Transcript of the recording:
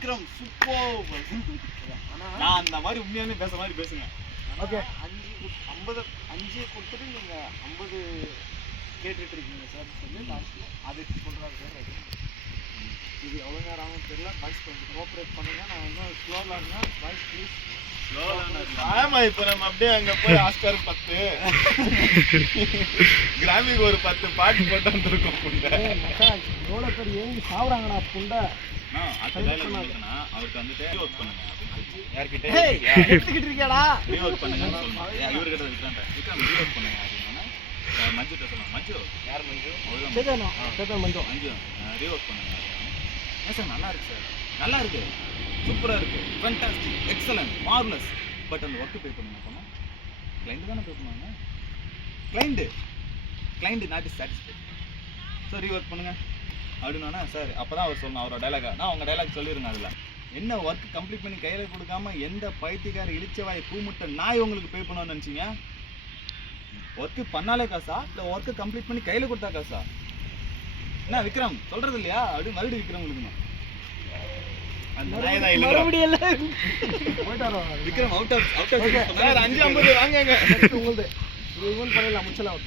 Vikram super. நான் அந்த மாதிரி உண்மையானே பேசுற மாதிரி பேசுங்க. ஓகே 5 கொடுத்துட்டு நீங்க 50 கேட்டுட்டு இருக்கீங்க சார் சொல்லி லாஸ்ட்ல அதுக்கு சொல்றாரு சார். இது எவ்வளோ நேரம் ஆகும் தெரியல. வாய்ஸ் கொஞ்சம் கோஆப்ரேட் பண்ணுங்க. நான் வந்து ஸ்லோவாக இருந்தால் வாய்ஸ் ப்ளீஸ் ஆமா. இப்போ நம்ம அப்படியே அங்க போய் ஆஸ்கார் 10 கிராமிக்கு ஒரு 10 பாட்டு போட்டு வந்துருக்கோம். புண்டை எவ்வளோ பேர் ஏங்கி சாப்பிட்றாங்கண்ணா புண்டை. அவருக்கு வந்துட்டு ஒர்க் பண்ணுங்க யார்கிட்ட எடுத்துக்கிட்டு இருக்கியாடா ஒர்க் பண்ணுங்கன்னு சொல்லணும். இவர்கிட்ட விக்ரம் ஒர்க் பண்ணுங்க அப்படின்னா மஞ்சுட்ட சொல்லணும். மஞ்சு யார் மஞ்சு? சேதன் மஞ்சு ரீஒர்க் பண்ணுங்க. ஏன் சார் நல்லா இருக்கு சார், நல்லா இருக்கு, சூப்பராக இருக்கு, ஃபேண்டாஸ்டிக், எக்ஸலன்ட், மார்வலஸ். பட் அந்த ஒர்க்கு பே பண்ணுங்க. அப்போனா கிளைண்ட் தானே பே பண்ணுவாங்க. Client not is satisfied. Sir rework பண்ணுங்க அப்படின்னா சார் அப்போ தான் அவர் சொல்லணும். அவரோட டைலாகா நான் அவங்க டைலாக் சொல்லிடுங்க. அதில் என்ன ஒர்க் கம்ப்ளீட் பண்ணி கையில் கொடுக்காம எந்த பைத்தியக்கார இழிச்சவாய் பூமுட்டை நாய் உங்களுக்கு பே பண்ணணும்னு நினச்சிங்க? ஒர்க்கு பண்ணாலே காசா இல்லை ஒர்க்கு கம்ப்ளீட் பண்ணி கையில் கொடுத்தா காசா? என்ன விக்ரம் சொல்கிறது இல்லையா? அப்படி மறுபடியும் விக்ரம் கொடுக்கணும். விக்ரம் அவுட் ஆஃப் 550 வாங்க. உங்களுது பண்ணலாம் முச்சலாம்.